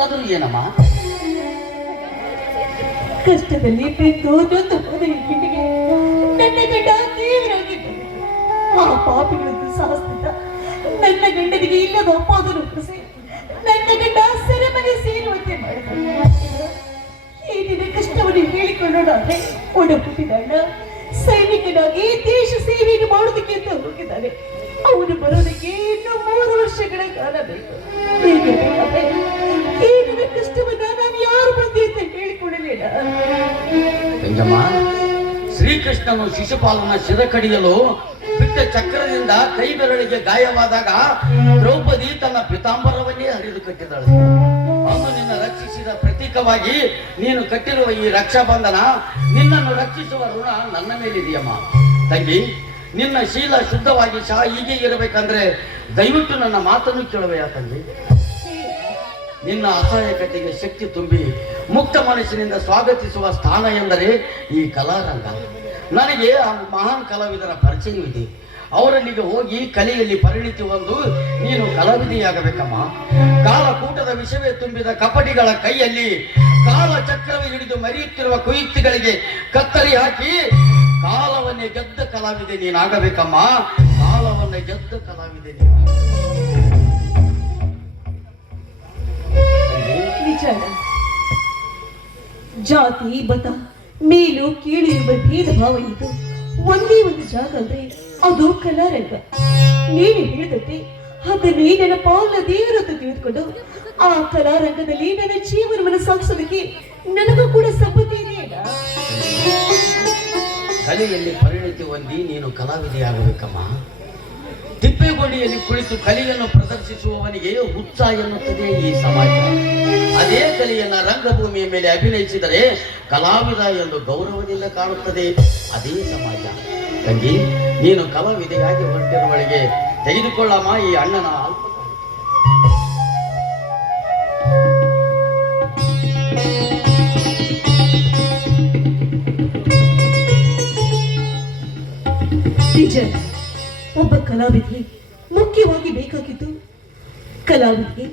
ಏನಮ್ಮ ಕಷ್ಟದಲ್ಲಿ ಬಿದ್ದು ನೊಂದು ಹೋದ ಈ ಹೆಣ್ಣಿಗೆ ನನ್ನ ಗಂಡ ದೇವರಾಗಿದ್ದ. ಆ ಪಾಪಿಗಳನ್ನು ಸಾಹಸದಿಂದ ನನ್ನ ಗಂಡನಿಗೆ ಇಲ್ಲದ ಅಪ್ಪಾದನ್ನು ಹೊರಿಸಿ ನನ್ನ ಗಂಡ ಸೆರೆಮನೆ ಸೇರುವಂತೆ ಮಾಡಿದ. ಈ ನಿನ್ನ ಕಷ್ಟವನ್ನು ಹೇಳಿಕೊಳ್ಳೋಣಾದ್ರೆ ಒಡ ಹುಟ್ಟಿದಣ್ಣ ಸೈನಿಕನಾಗಿ ದೇಶ ಸೇವೆಯನ್ನು ಮಾಡೋದಕ್ಕೆ ಅಂತ ಹೋಗಿದ್ದಾನೆ. ಅವನು ಬರೋದಕ್ಕೆ ಇನ್ನು 3 ವರ್ಷಗಳ ಕಾಲ ಬೇಕು. ಹೀಗಿರಬೇಕಾದ್ರೆ ಈ ನಿನ್ನ ಕಷ್ಟವನ್ನ ನಾನು ಯಾರು ಬಂದೆ ಅಂತ ಹೇಳಿಕೊಳ್ಳಲಿಲ್ಲ. ಗಂಗಮ್ಮ, ಶ್ರೀಕೃಷ್ಣನು ಶಿಶುಪಾಲನ ಶಿರ ಕಡಿಯಲು ಬಿಟ್ಟ ಚಕ್ರದಿಂದ ಕೈ ಬೆರಳಿಗೆ ಗಾಯವಾದಾಗ ದ್ರೌಪದಿ ತನ್ನ ಪಿತಾಂಬರವನ್ನೇ ಹರಿದು ಕಟ್ಟಿದಳು. ಅವನು ನಿನ್ನ ರಕ್ಷಿಸಿದ ಪ್ರತೀಕವಾಗಿ ನೀನು ಕಟ್ಟಿರುವ ಈ ರಕ್ಷಾಬಂಧನ ನಿನ್ನನ್ನು ರಕ್ಷಿಸುವ ಋಣ ನನ್ನ ಮೇಲಿದೆಯಮ್ಮ. ತಂಗಿ, ನಿನ್ನ ಶೀಲ ಶುದ್ಧವಾಗಿ ಹೀಗೆ ಇರಬೇಕಂದ್ರೆ ದಯವಿಟ್ಟು ನನ್ನ ಮಾತನ್ನು ಕೇಳುವೆಯಾ ತಂಗಿ? ನಿನ್ನ ಅಸಹಾಯಕತೆಗೆ ಶಕ್ತಿ ತುಂಬಿ ಮುಕ್ತ ಮನಸ್ಸಿನಿಂದ ಸ್ವಾಗತಿಸುವ ಸ್ಥಾನ ಎಂದರೆ ಈ ಕಲಾರಂಗ. ನನಗೆ ಆ ಮಹಾನ್ ಕಲಾವಿದರ ಪರಿಚಯವಿದೆ. ಅವರಲ್ಲಿಗೆ ಹೋಗಿ ಕಲೆಯಲ್ಲಿ ಪರಿಣಿತಿ ಹೊಂದು ನೀನು ಕಲಾವಿದೆಯಾಗಬೇಕಮ್ಮ. ಕಾಲಕೂಟದ ವಿಷವೇ ತುಂಬಿದ ಕಪಟಿಗಳ ಕೈಯಲ್ಲಿ ಕಾಲ ಚಕ್ರವೇ ಹಿಡಿದು ಮರೆಯುತ್ತಿರುವ ಕುಯುಕ್ತಿಗಳಿಗೆ ಕತ್ತರಿ ಹಾಕಿ ಕಾಲವನ್ನೇ ಗೆದ್ದ ಕಲಾವಿದೆ ನೀನಾಗಬೇಕಮ್ಮ. ಕಾಲವನ್ನೇ ಗೆದ್ದ ಕಲಾವಿದೆ ನೀನು. ವಿಚಾರ ಜಾತಿ ಮತ ಮೇಲು ಕೀಳು ಎಂಬ ಭೇದ ಭಾವ ಇದ್ದು ಒಂದೇ ಒಂದು ಜಾಗ ಅಂದ್ರೆ ಅದು ಕಲಾರಂಗ. ನೀನು ಹೇಳಿದಂತೆ ಅದನ್ನೇ ನನ್ನ ಪಾಲ ದೇವರನ್ನು ತಿಳಿದುಕೊಂಡು ಆ ಕಲಾರಂಗದಲ್ಲಿ ನನ್ನ ಜೀವನವನ್ನು ಸಾಗಿಸೋದಕ್ಕೆ ನನಗೂ ಕೂಡ ಸಂಪತ್ತಿ ಇದೆಯಲ್ಲ. ಕಲೆಯಲ್ಲಿ ಪರಿಣಿತಿ ಹೊಂದಿ ನೀನು ಕಲಾವಿದೆಯಾಗಬೇಕಮ್ಮ. ತಿಪ್ಪೇಗೋಡಿಯಲ್ಲಿ ಕುಳಿತು ಕಲೆಯನ್ನು ಪ್ರದರ್ಶಿಸುವವನಿಗೆ ಹುಚ್ಚ ಎನ್ನುತ್ತದೆ ಈ ಸಮಾಜ. ಅದೇ ಕಲೆಯನ್ನ ರಂಗಭೂಮಿಯ ಮೇಲೆ ಅಭಿನಯಿಸಿದರೆ ಕಲಾವಿದ ಎಂದು ಗೌರವದಿಂದ ಕಾಣುತ್ತದೆ ಅದೇ ಸಮಾಜ. ತಂಗಿ, ನೀನು ಕಲಾವಿದೆಯಾಗಿ ಹೊರಟಿರುವಳಿಗೆ ತೆಗೆದುಕೊಳ್ಳಮ್ಮ ಈ ಅಣ್ಣನ ಅಲ್ಪ. ಒಬ್ಬ ಕಲಾವಿದೆ ಮುಖ್ಯವಾಗಿ ಬೇಕಾಗಿದ್ದು ಕಲಾವಿದೆ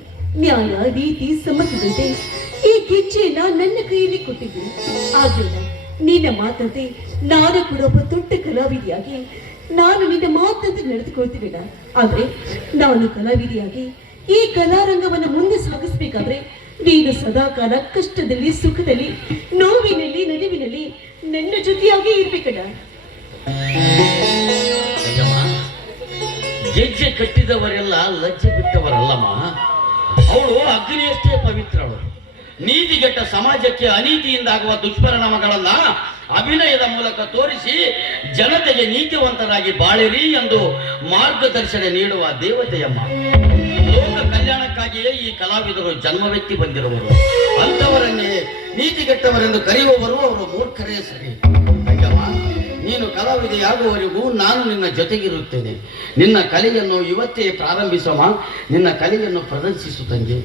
ನ್ಯಾಯ ರೀತಿ ಸಮ್ಮತದಂತೆ ಈ ಗೆಜ್ಜೆಯನ್ನ ನನ್ನ ಕೈಯಲ್ಲಿ ಕೊಟ್ಟಿದ್ದೀನಿ. ಆದ್ರಿಂದ ನಿನ್ನ ಮಾತಂತೆ ನಾನು ಕೂಡ ಒಬ್ಬ ದೊಡ್ಡ ಕಲಾವಿದೆಯಾಗಿ ನಾನು ನಿನ್ನ ಮಾತಂತೆ ನಡೆದುಕೊಳ್ತೀನಿಲ್ಲ. ಆದ್ರೆ ನಾನು ಕಲಾವಿದೆಯಾಗಿ ಈ ಕಲಾರಂಗವನ್ನು ಮುಂದೆ ಸಾಗಿಸ್ಬೇಕಾದ್ರೆ ನೀನು ಸದಾಕಾಲ ಕಷ್ಟದಲ್ಲಿ ಸುಖದಲ್ಲಿ ನೋವಿನಲ್ಲಿ ನಲಿವಿನಲ್ಲಿ ನನ್ನ ಜೊತೆಯಾಗಿ ಇರ್ಬೇಕಲ್ಲ. ಗೆಜ್ಜೆ ಕಟ್ಟಿದವರೆಲ್ಲ ಲಜ್ಜೆ ಬಿಟ್ಟವರಲ್ಲಮ್ಮ. ಅವಳು ಅಗ್ನಿಯಷ್ಟೇ ಪವಿತ್ರಳು. ನೀತಿಗೆಟ್ಟ ಸಮಾಜಕ್ಕೆ ಅನೀತಿಯಿಂದಾಗುವ ದುಷ್ಪರಿಣಾಮಗಳನ್ನ ಅಭಿನಯದ ಮೂಲಕ ತೋರಿಸಿ ಜನತೆಗೆ ನೀತಿವಂತರಾಗಿ ಬಾಳಿರಿ ಎಂದು ಮಾರ್ಗದರ್ಶನ ನೀಡುವ ದೇವತೆಯಮ್ಮ. ಲೋಕ ಕಲ್ಯಾಣಕ್ಕಾಗಿಯೇ ಈ ಕಲಾವಿದರು ಜನ್ಮವೆತ್ತಿ ಬಂದಿರುವರು. ಅಂಥವರನ್ನೇ ನೀತಿಗೆಟ್ಟವರೆಂದು ಕರೆಯುವವರು ಅವರು ಮೂರ್ಖರೇ ಸರಿ. ನೀನು ಕಲಾವಿದೆಯಾಗುವವರೆಗೂ ನಾನು ನಿನ್ನ ಜೊತೆಗಿರುತ್ತೇನೆ. ನಿನ್ನ ಕಲೆಯನ್ನು ಇವತ್ತೇ ಪ್ರಾರಂಭಿಸೋಮ. ನಿನ್ನ ಕಲೆಯನ್ನು ಪ್ರದರ್ಶಿಸು ತಂಗಿ.